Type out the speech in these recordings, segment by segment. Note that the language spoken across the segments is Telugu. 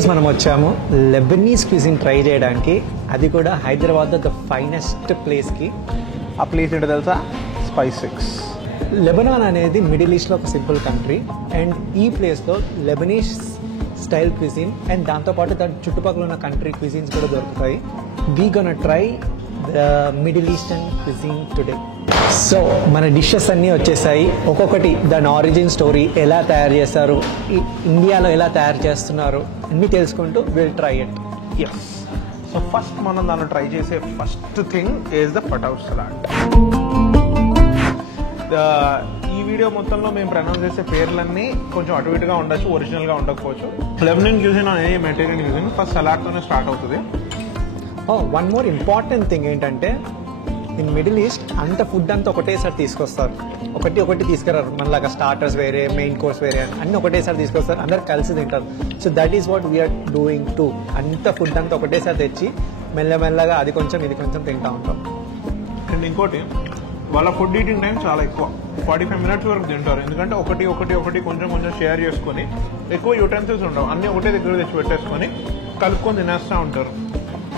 ఈరోజు మనం వచ్చాము లెబనీస్ క్విజిన్ ట్రై చేయడానికి, అది కూడా హైదరాబాద్లో ద ఫైనెస్ట్ ప్లేస్కి. ఆ ప్లేస్ ఏంటో తెలుసా? స్పైస్6. లెబనాన్ అనేది మిడిల్ ఈస్ట్లో ఒక సింపుల్ కంట్రీ అండ్ ఈ ప్లేస్లో లెబనీస్ స్టైల్ క్విజిన్ అండ్ దాంతోపాటు దాని చుట్టుపక్కల ఉన్న కంట్రీ క్విజిన్స్ కూడా దొరుకుతాయి. We gonna try the middle eastern cuisine today. So మన డిషెస్ అన్నీ వచ్చేసాయి. ఒక్కొక్కటి దాని ఆరిజిన్ స్టోరీ, ఎలా తయారు చేస్తారు, ఇండియాలో ఎలా తయారు చేస్తున్నారు అన్నీ తెలుసుకుంటూ will try it. Yes. So first మనం దాన్ని ట్రై చేసే first thing is the fattoush salad. ఈ వీడియో మొత్తంలో మేము ప్రొనౌన్స్ చేసే పేర్లన్నీ కొంచెం అటు ఇటుగా ఉండొచ్చు, ఒరిజినల్గా ఉండకపోవచ్చు. లెబనన్ క్యూజిన్ అనేది మెటీరియల్ క్యూజిన్ ఫస్ట్ సలాడ్తోనే స్టార్ట్ అవుతుంది. వన్ మోర్ ఇంపార్టెంట్ థింగ్ ఏంటంటే, ఇన్ మిడిల్ ఈస్ట్ అంత ఫుడ్ అంతా ఒకటేసారి తీసుకొస్తారు, ఒకటి తీసుకురారు. మనలాగా స్టార్టర్స్ వేరే, మెయిన్ కోర్స్ వేరే, అన్ని ఒకటేసారి తీసుకొస్తారు, అందరు కలిసి తింటారు. So that is what we are doing to. అంత ఫుడ్ అంతా ఒకటేసారి తెచ్చి మెల్లమెల్లగా అది కొంచెం ఇది కొంచెం తింటూ ఉంటాం. అండ్ ఇంకోటి, వాళ్ళ ఫుడ్ ఈటింగ్ టైం చాలా ఎక్కువ, 45 minutes వరకు తింటారు. ఎందుకంటే ఒకటి కొంచెం షేర్ చేసుకొని, ఎక్కువ యూటెన్సిల్స్ ఉండవు, అన్నీ ఒకటే దగ్గర తెచ్చి పెట్టేసుకొని కలుపుకొని తినేస్తూ ఉంటారు.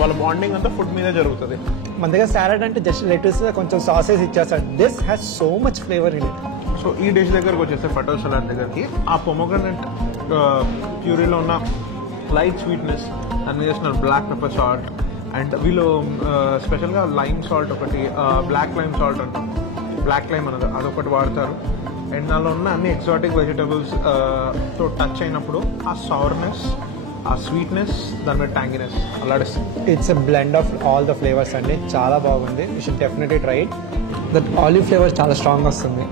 వాళ్ళ బాండింగ్ అంతా ఫుడ్ మీద జరుగుతుంది. మన దగ్గర సాలడ్ అంటే జస్ట్ లెటర్స్ కొంచెం సాసెస్ ఇచ్చేస్తాడు. This has so much flavour in it. So ఈ డిష్ దగ్గరకు వచ్చేస్తే పటౌట్ సలాడ్ దగ్గరికి, ఆ పొమోగ్రనేట్ ప్యూరీలో ఉన్న లైట్ స్వీట్నెస్, దాన్ని చేసిన బ్లాక్ పెప్పర్ సాల్ట్ అండ్ వీళ్ళు స్పెషల్గా లైమ్ సాల్ట్ ఒకటి, బ్లాక్ లైమ్ సాల్ట్ అంటారు, బ్లాక్ లైమ్ అన్నది అదొకటి వాడతారు. అండ్ దానిలో ఉన్న అన్ని ఎక్సాటిక్ వెజిటబుల్స్ తో టచ్ అయినప్పుడు ఆ సవర్నెస్, ఆ స్వీట్నెస్, దాని మీద ట్యాంగినెస్ అలాడిస్తుంది. It's a blend of all the flavours అండి, చాలా బాగుంది. You should definitely try it. That olive flavour చాలా స్ట్రాంగ్ వస్తుంది.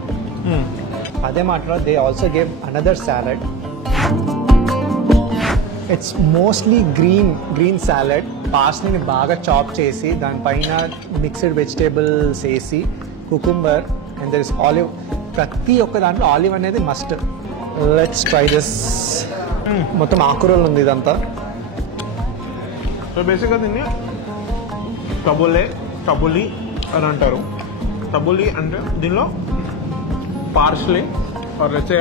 అదే మాటలో they also gave another salad. It's mostly green salad. పాస్ని బాగా చాప్ చేసి దానిపైన మిక్స్డ్ వెజిటేబుల్స్ వేసి, cucumber and there is olive. ప్రతి ఒక్క దాంట్లో ఆలివ్ అనేది మస్ట్. Let's try this. మొత్తం ఆకుకూరలు ఉంది ఇదంతా. సో బేసిక్గా దీన్ని టబులి అని అంటారు. టబులి అంటే దీనిలో పార్స్లీ ఆర్ లెట్స్ సే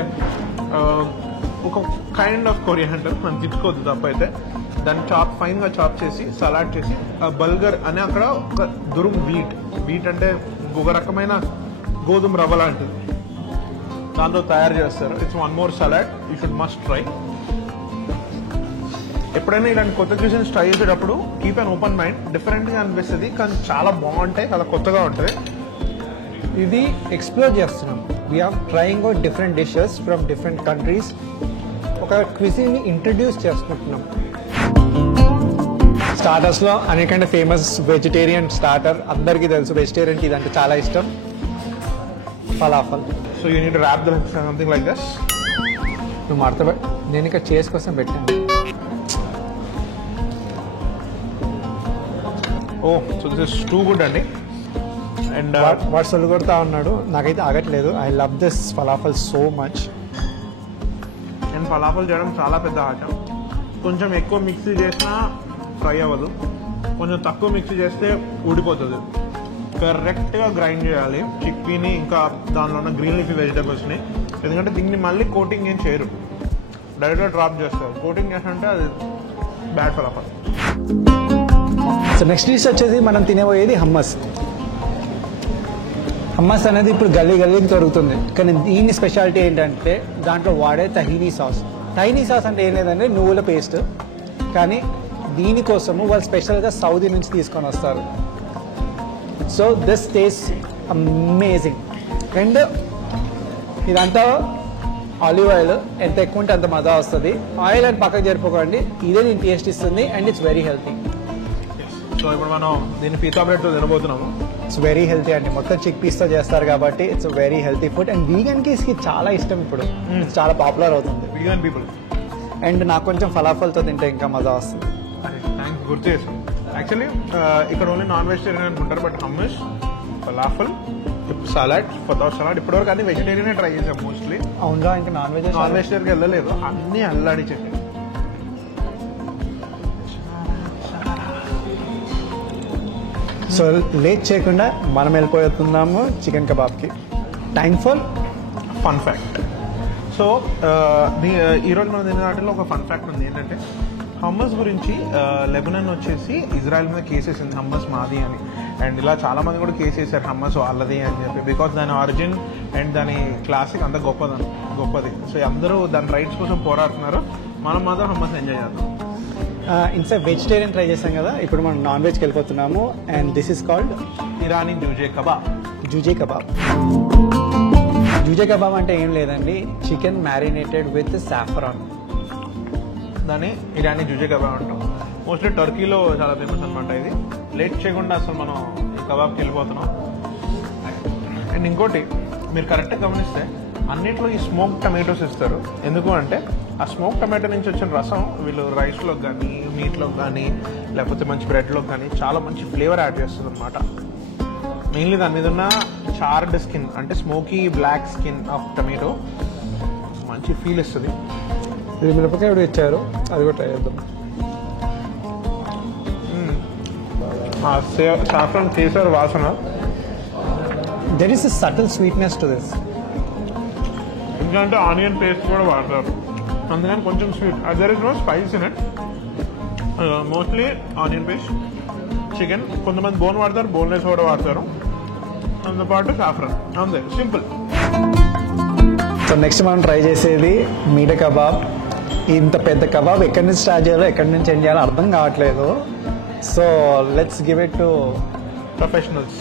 ఒక కైండ్ ఆఫ్ కొరియాండర్, మనం తిట్టుకోవద్దు తప్పైతే, దాన్ని ఫైన్గా చాప్ చేసి సలాడ్ చేసి, బల్గర్ అనే అక్కడ ఒక దురుమ్ వీట్ అంటే ఒక రకమైన గోధుమ రవ్వ లాంటిది, దాంతో తయారు చేస్తారు. It's one more salad you should must try. ఎప్పుడైనా ఇలాంటి కొత్త క్యూజిన్స్ ట్రై చేసేటప్పుడు కీప్ అన్ ఓపెన్ మైండ్. డిఫరెంట్గా అనిపిస్తుంది కానీ చాలా బాగుంటాయి, చాలా కొత్తగా ఉంటుంది. ఇది ఎక్స్ప్లోర్ చేస్తున్నాం. We're trying out different dishes from different countries. ఒక క్విజిన్ని ఇంట్రడ్యూస్ చేసుకుంటున్నాం. స్టార్టర్స్లో అనేకంటే ఫేమస్ వెజిటేరియన్ స్టార్టర్ అందరికీ తెలుసు, వెజిటేరియన్కి ఇదంటే చాలా ఇష్టం, falafel. So you need wrap the something like this. నువ్వు మడత, నేను ఇక్కడ చేస్ కోసం పెట్టాను. Oh, so this is too good అండి. అండ్ వాడు సొల్లు కొడతా ఉన్నాడు, నాకైతే ఆగట్లేదు. I love this falafel so much. And falafel చేయడం చాలా పెద్ద ఆట. కొంచెం ఎక్కువ మిక్సీ చేసినా ఫ్రై అవ్వదు, కొంచెం తక్కువ మిక్సీ చేస్తే ఊడిపోతుంది. కరెక్ట్గా గ్రైండ్ చేయాలి చిక్పీని, ఇంకా దానిలో ఉన్న గ్రీన్ లీఫీ వెజిటబుల్స్ని. ఎందుకంటే దీన్ని మళ్ళీ కోటింగ్ ఏం చేయరు, డైరెక్ట్గా డ్రాప్ చేస్తారు. కోటింగ్ చేసినంటే అది bad falafel. So next dish వచ్చేసి మనం తినబోయేది హమ్మస్. హమ్మస్ అనేది ఇప్పుడు గల్లీకి దొరుకుతుంది, కానీ దీని స్పెషాలిటీ ఏంటంటే దాంట్లో వాడే తహీనీ సాస్. తహీనీ సాస్ అంటే ఏం లేదంటే నువ్వుల పేస్ట్, కానీ దీనికోసము వాళ్ళు స్పెషల్గా సౌదీ నుంచి తీసుకొని వస్తారు. So this taste amazing. And ఇదంతా ఆలివ్ ఆయిల్, ఎంత ఎక్కువ ఉంటే అంత మజా వస్తుంది. ఆయిల్ అని పక్కకు జరిపోకండి, ఇదే దీని టేస్ట్ ఇస్తుంది and it's very healthy. So ఇప్పుడు మనం దీన్ని పిజ్జా బ్రెడ్తో తినబోతున్నాము. ఇట్స్ వెరీ హెల్తీ అండి, మొత్తం చిక్ పీస్తో చేస్తారు కాబట్టి it's very healthy food. And వీగన్కి చాలా ఇష్టం ఇప్పుడు, చాలా పాపులర్ అవుతుంది వీగన్ పీపుల్. అండ్ నాకు కొంచెం ఫలాఫల్తో తింటే ఇంకా మజా వస్తుంది. థ్యాంక్స్, గుర్తు చేసాం. యాక్చువల్లీ ఇక్కడ ఓన్లీ నాన్ వెజిటేరియన్ అనుకుంటారు, but hummus, falafel, salad, fattoush salad ఇప్పటివరకు అన్ని వెజిటేరియనే ట్రై చేసాం మోస్ట్లీ. అవునా, ఇంకా నాన్ వెజిటేరియన్కి వెళ్ళలేదు, అన్నీ అల్లాడి చట్నీ. సో లేట్ చేయకుండా మనం వెళ్ళిపోతున్నాము చికెన్ కబాబ్కి. Time for fun fact. So ఈరోజు మనం తినే వాటిలో ఒక ఫన్ ఫ్యాక్ట్ ఉంది ఏంటంటే, హమ్మస్ గురించి లెబనాన్ వచ్చేసి ఇజ్రాయెల్ మీద కేసు వేసింది హమ్మస్ మాది అని. అండ్ ఇలా చాలా మంది కూడా కేసు వేసారు హమ్మస్ వాళ్ళది అని చెప్పి, బికాస్ దాని ఆరిజిన్ అండ్ దాని క్లాసిక్ అంత గొప్పది. సో అందరూ దాని రైట్స్ కోసం పోరాడుతున్నారు, మనం మాత్రం హమ్మస్ ఎంజాయ్ చేద్దాం. ఇన్సైడ్ వెజిటేరియన్ ట్రై చేసాం కదా, ఇప్పుడు మనం నాన్ వెజ్కి వెళ్ళిపోతున్నాము. And this is called Irani joojeh kebab. Joojeh kebab. Joojeh kebab అంటే ఏం లేదండి, చికెన్ మ్యారినేటెడ్ విత్ సాఫ్రాన్. దాన్ని ఇరానీ జూజే కబాబ్ అంటాం. మోస్ట్లీ టర్కీలో చాలా ఫేమస్ అనమాట ఇది. లేట్ చేయకుండా అసలు మనం ఈ కబాబ్కి వెళ్ళిపోతున్నాం. అండ్ ఇంకోటి మీరు కరెక్ట్గా గమనిస్తే అన్నిట్లో ఈ స్మోక్ టమాటోస్ ఇస్తారు. ఎందుకు అంటే ఆ స్మోక్ టమాటో నుంచి వచ్చిన రసం వీళ్ళు రైస్లోకి కానీ మీట్లోకి కానీ లేకపోతే మంచి బ్రెడ్లోకి కానీ చాలా మంచి ఫ్లేవర్ యాడ్ చేస్తుంది అనమాట. మెయిన్లీ దాని మీద ఉన్న చార్డ్ స్కిన్ అంటే smoky black skin of tomato మంచి ఫీల్ ఇస్తుంది. ఇది మిరపకాయ కూడా ఇచ్చారు, అది కూడా ట్రై చేద్దాం. సాఫ్రాన్ కేసర్ వాసన. There is a subtle sweetness to this. ఎందుకంటే ఆనియన్ పేస్ట్ కూడా వాడతారు, అందుకని కొంచెం sweet. There is no spice in it. Mostly onion paste, chicken, కొంతమంది బోన్ వాడతారు, బోన్లెస్ కూడా వాడతారు, దాంతోపాటు సాఫ్రాన్. అంతే, సింపుల్. సో నెక్స్ట్ మనం ట్రై చేసేది మీట కబాబ్. ఇంత పెద్ద కబాబ్ ఎక్కడి నుంచి స్టార్ట్ చేయాలో ఎక్కడి నుంచి ఎండ్ చేయాలో అర్థం కావట్లేదు. So let's give it to professionals.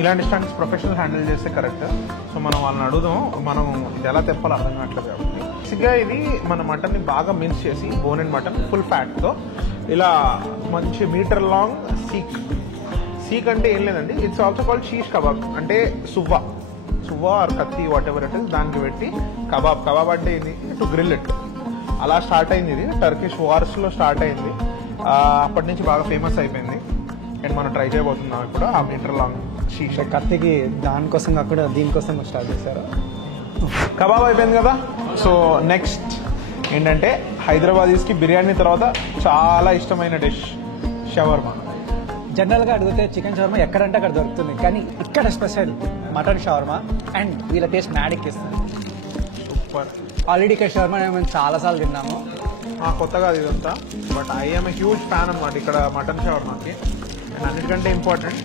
ఇలాంటి స్టంట్స్ ప్రొఫెషనల్ హ్యాండిల్ చేస్తే కరెక్ట్. సో మనం వాళ్ళని అడుగుదాం, మనం ఇది ఎలా తెప్పాలో అర్థం కావట్లేదు కాబట్టి. బేసిక్గా ఇది మన మటన్ని బాగా మిన్స్ చేసి బోన్ అండ్ మటన్ ఫుల్ ఫ్యాట్తో ఇలా మంచి మీటర్ లాంగ్ సీక్ అంటే ఏం లేదండి, ఇట్స్ ఆల్సో కాల్డ్ షీష్ కబాబ్. అంటే సువ్వా ఆర్ కత్తి వాట్ ఎవర్ ఇట్ ఇస్ దానికి పెట్టి కబాబ్ అంటే ఇది టు గ్రిల్ ఇట్. అలా స్టార్ట్ అయింది ఇది, టర్కిష్ వార్స్లో స్టార్ట్ అయింది. అప్పటి నుంచి బాగా ఫేమస్ అయిపోయింది. అండ్ మనం ట్రై చేయబోతున్నాం ఇప్పుడు ఆ మీటర్ లాంగ్ షీష్. కత్తికి దానికోసం కాకుండా దీనికోసం స్టార్ట్ చేశారు. కబాబ్ అయిపోయింది కదా. సో నెక్స్ట్ ఏంటంటే హైదరాబాదీస్కి బిర్యానీ తర్వాత చాలా ఇష్టమైన డిష్ షవర్మా. జనరల్గా అడిగితే చికెన్ షవర్మా ఎక్కడంటే అక్కడ దొరుకుతుంది, కానీ ఇక్కడ స్పెషల్ మటన్ షవర్మా. అండ్ వీళ్ళ టేస్ట్ మ్యాడిక్ ఇస్తుంది. సూపర్. ఆల్రెడీ ఇక్కడ షవర్మా మేము చాలాసార్లు తిన్నాము, కొత్తగా ఇదంతా. But I'm a huge fan అనమాట ఇక్కడ మటన్ షవర్మాకి. అండ్ అన్నిటికంటే ఇంపార్టెంట్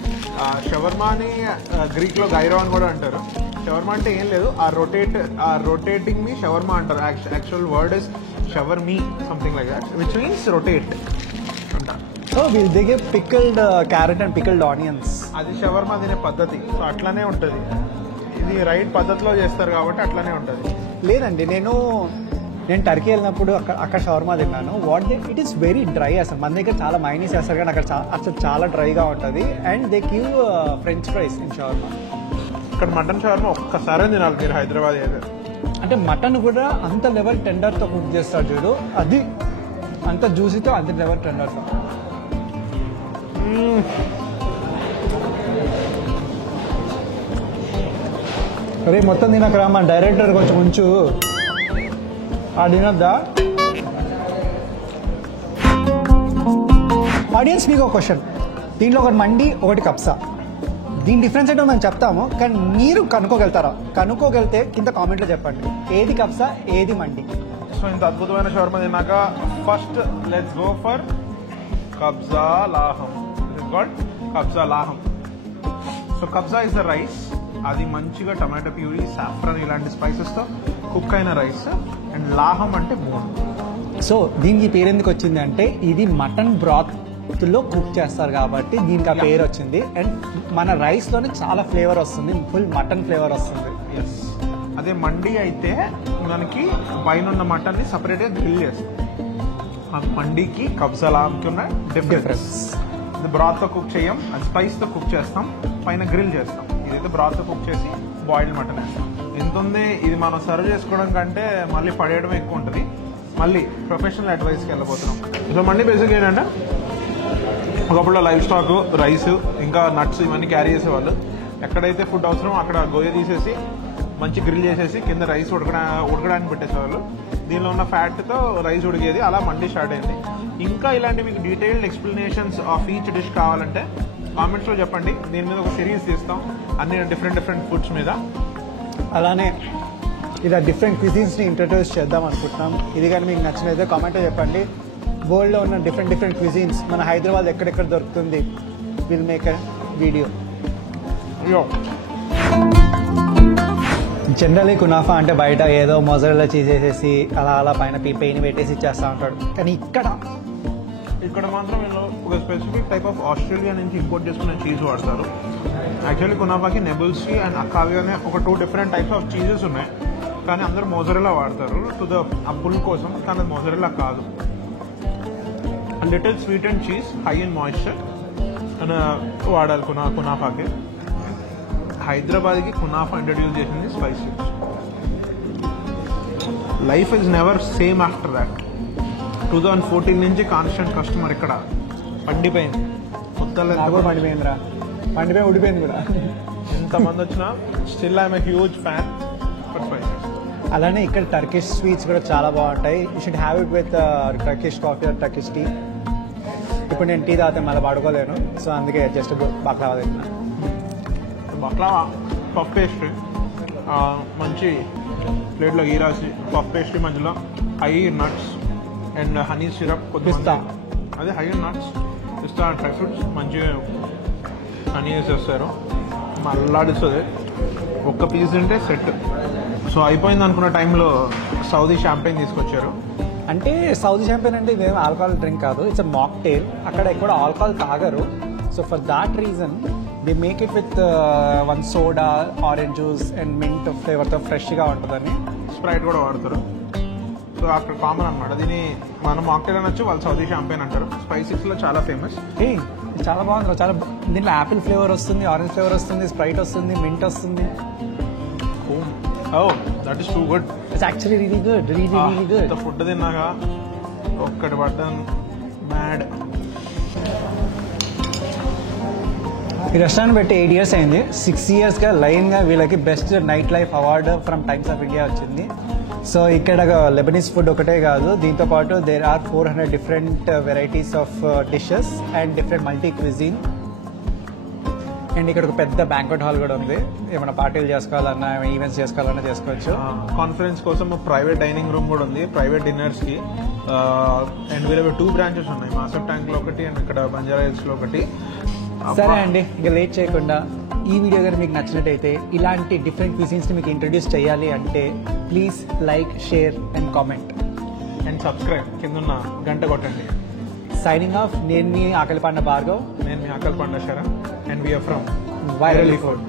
షవర్మాని గ్రీక్లో గైరో అని కూడా అంటారు. షవర్మా అంటే ఏం లేదు, ఆ రొటేటింగ్ మీ షవర్మా అంటారు. Actual word is shawarmi something like that, which means rotate అంటారు. సో వీల్ దిగే pickled carrot and pickled onions. అది షవర్మా తినే పద్ధతి. సో అట్లానే ఉంటుంది, ఇది రైట్ పద్ధతిలో చేస్తారు కాబట్టి అట్లానే ఉంటుంది. లేదండి, నేను టర్కీ వెళ్ళినప్పుడు అక్కడ షవర్మా తిన్నాను. It is very dry. అసలు మన దగ్గర చాలా మైనీస్ వేస్తారు, కానీ అక్కడ అసలు చాలా డ్రైగా ఉంటుంది. And they give French fries in shawarma. ఇక్కడ మటన్ షవర్మా ఒక్కసారి తినాలి మీరు హైదరాబాద్ అయితే. అంటే మటన్ కూడా అంత లెవెల్ టెండర్తో కుక్ చేస్తారు చూడు, అది అంత జ్యూసీతో అంత లెవెల్ టెండర్తో. అరే మొత్తం తినకరా, మా డైరెక్టర్ కొంచెం ఉంచు. తినద్దా? ఆడియన్స్ మీకు ఒక క్వశ్చన్, దీంట్లో ఒకటి మండి ఒకటి కప్సా, దీని డిఫరెన్స్ ఏంటో మేము చెప్తాము, కానీ మీరు కనుక్కోగలుగుతారా? కనుక్కోగలితే కింద కామెంట్లో చెప్పండి, ఏది కప్సా ఏది మండి. సో ఇంత అద్భుతమైన షవర్మా తిన్నాక ఫస్ట్ లెట్స్ గో ఫర్ కబ్జా లాహం. ఇట్ ఇస్ కాల్డ్ కబ్జా లాహం. సో కబ్జా ఇస్ ద రైస్, అది మంచిగా టమాటో ప్యూరీ, సాఫ్రాన్ ఇలాంటి స్పైసెస్తో కుక్ అయిన రైస్. అండ్ లాహం అంటే బోన్. సో దీనికి పేరు ఎందుకు వచ్చింది అంటే ఇది మటన్ బ్రాత్లో కుక్ చేస్తారు కాబట్టి దీనికి ఆ పేరు వచ్చింది. అండ్ మన రైస్లోనే చాలా ఫ్లేవర్ వస్తుంది, ఫుల్ మటన్ ఫ్లేవర్ వస్తుంది. ఎస్. అదే మండి అయితే మనకి పైన ఉన్న మటన్ని సపరేట్గా గ్రిల్ చేస్తాం. ఆ మండికి కబ్జా లాహంకి ఉన్న డిఫరెన్స్. ఇది బ్రాత్తో కుక్ చేయం, అది స్పైస్తో కుక్ చేస్తాం, పైన గ్రిల్ చేస్తాం. ఇదైతే బ్రాత్తో కుక్ చేసి బాయిల్డ్ మటన్ వేస్తాం. ఎంత ఉంది ఇది మనం సర్వ్ చేసుకోవడం కంటే మళ్ళీ పడేయడం ఎక్కువ ఉంటుంది. మళ్ళీ ప్రొఫెషనల్ అడ్వైస్కి వెళ్ళిపోతున్నాం. సో మండి బేసిక్ ఏంటంటే ఒకప్పుడు లైవ్ స్టాక్, రైస్, ఇంకా నట్స్ ఇవన్నీ క్యారీ చేసేవాళ్ళు. ఎక్కడైతే ఫుడ్ అవసరం అక్కడ గొయ్య తీసేసి మంచి గ్రిల్ చేసేసి కింద రైస్ ఉడకడానికి పెట్టేసేవాళ్ళు. దీనిలో ఉన్న ఫ్యాట్తో రైస్ ఉడికేది. అలా మండి స్టార్ట్ అయింది. ఇంకా ఇలాంటి మీకు detailed explanations of each dish కావాలంటే కామెంట్స్లో చెప్పండి, దీని మీద ఒక సిరీస్ తీస్తాం అన్ని డిఫరెంట్ ఫుడ్స్ మీద. అలానే ఇలా డిఫరెంట్ క్విజిన్స్ని ఇంట్రడ్యూస్ చేద్దాం అనుకుంటున్నాం. ఇది కానీ మీకు నచ్చినైతే కామెంట్లో చెప్పండి. వరల్డ్లో ఉన్న డిఫరెంట్ క్విజిన్స్ మన హైదరాబాద్ ఎక్కడెక్కడ దొరుకుతుంది, will make a video. Generally kunafa అంటే బయట ఏదో మొజరెల్లా చీజ్ వేసేసి అలా పైన పెయిన్ పెట్టేసి ఇచ్చేస్తూ ఉంటాడు, కానీ ఇక్కడ మాత్రం వీళ్ళు ఒక స్పెసిఫిక్ టైప్ ఆఫ్ ఆస్ట్రేలియా నుంచి ఇంపోర్ట్ చేసుకునే చీజ్ వాడతారు. యాక్చువల్లీ కునాఫాకి నెబుల్స్కి అండ్ అకావి అనే ఒక 2 డిఫరెంట్ టైప్స్ ఆఫ్ చీజెస్ ఉన్నాయి, కానీ అందరూ మోజరెల్లా వాడతారు టు ద పుల్ కోసం, కానీ మోజరెల్లా కాదు. Little sweet and cheese, high in moisture అని వాడాలి కునాఫాకి. హైదరాబాద్కి కునాఫా ఇంట్రడ్యూస్ చేసింది spicy. Life is never same after that. 2014 నుంచి కాన్స్టెంట్ కస్టమర్ ఇక్కడ పండిపోయింది. పండిపోయి ఉడిపోయింది కూడా. ఎంతమంది వచ్చినా still I'm a huge fan for spices. అలానే ఇక్కడ టర్కిష్ స్వీట్స్ కూడా చాలా బాగుంటాయి. You should have it with Turkish coffee or Turkish tea. ఇప్పుడు నేను టీ తాగితే మళ్ళీ పడుకోలేను, సో అందుకే జస్ట్ బాక్లావా తిన్నా. బాక్లావా పఫ్ పేస్ట్రీ, మంచి ప్లేట్లో గీ రాసి పఫ్ పేస్ట్రీ మధ్యలో హై నట్స్ అండ్ హనీ సిరప్, పిస్తా, అదే హై నట్స్, పిస్తా డ్రై ఫ్రూట్స్ మంచిగా హనీ వేసేస్తారు, మల్లాడిస్తుంది. ఒక్క పీస్ తింటే సెట్. సో అయిపోయింది అనుకున్న టైంలో సౌదీ షాంపెయిన్ తీసుకొచ్చారు. అంటే సౌదీ షాంపెయిన్ అంటే ఇదేం ఆల్కహాల్ డ్రింక్ కాదు, ఇట్స్ అ మాక్టైల్. అక్కడ ఎక్కువ ఆల్కహాల్ తాగరు, so for that reason they make it with 1 soda, orange juice and mint ఫ్లేవర్తో ఫ్రెష్గా ఉంటుందని. స్ప్రైట్ కూడా వాడతారు. సో అక్కడ కామన్ అనమాట. దీన్ని మనం మాక్టైల్ అనొచ్చు, వాళ్ళు సౌదీ షాంపెయిన్ అంటారు. స్పైసెస్లో చాలా ఫేమస్. చాలా బాగుంది. చాలా దీంట్లో యాపిల్ ఫ్లేవర్ వస్తుంది, ఆరెంజ్ ఫ్లేవర్ వస్తుంది, స్ప్రైట్ వస్తుంది, మింట్ వస్తుంది. Oh, that is too good. It's actually really good. Really good. The food తిన్నాక ఒక్కటి పడ్డాను మ్యాడ్. ఈ రెస్టారెంట్ పెట్టి 8 years అయింది. 6 yearsగా లైన్గా వీళ్ళకి best night life award from Times of India వచ్చింది. సో ఇక్కడ లెబనీస్ ఫుడ్ ఒకటే కాదు, దీంతో పాటు there are 400 different varieties of dishes and different multi cuisine. And ఇక్కడ ఒక పెద్ద బ్యాంక్వెట్ హాల్ కూడా ఉంది. ఏమైనా పార్టీలు చేసుకోవాలన్నా, ఈవెంట్స్ చేసుకోవాలన్నా చేసుకోవచ్చు. కాన్ఫరెన్స్ కోసం ప్రైవేట్ డైనింగ్ రూమ్ కూడా ఉంది, ప్రైవేట్ డిన్నర్స్కి. అండ్ వీళ్ళ 2 బ్రాంచెస్ ఉన్నాయి, మాసఫ్ ట్యాంక్లో ఒకటి అండ్ ఇక్కడ బంజారా హిల్స్లో ఒకటి. సరే అండి, ఇంకా లేట్ చేయకుండా ఈ వీడియో కానీ మీకు నచ్చినట్టయితే, ఇలాంటి డిఫరెంట్ క్విజిన్స్ని మీకు ఇంట్రడ్యూస్ చేయాలి అంటే please like, share and comment and subscribe. కింద గంట కొట్టండి. Signing off. నేను మీ ఆకలి పండ భార్గవ్. నేను మీ ఆకలి పండ Sharan. And we are from Virally Food.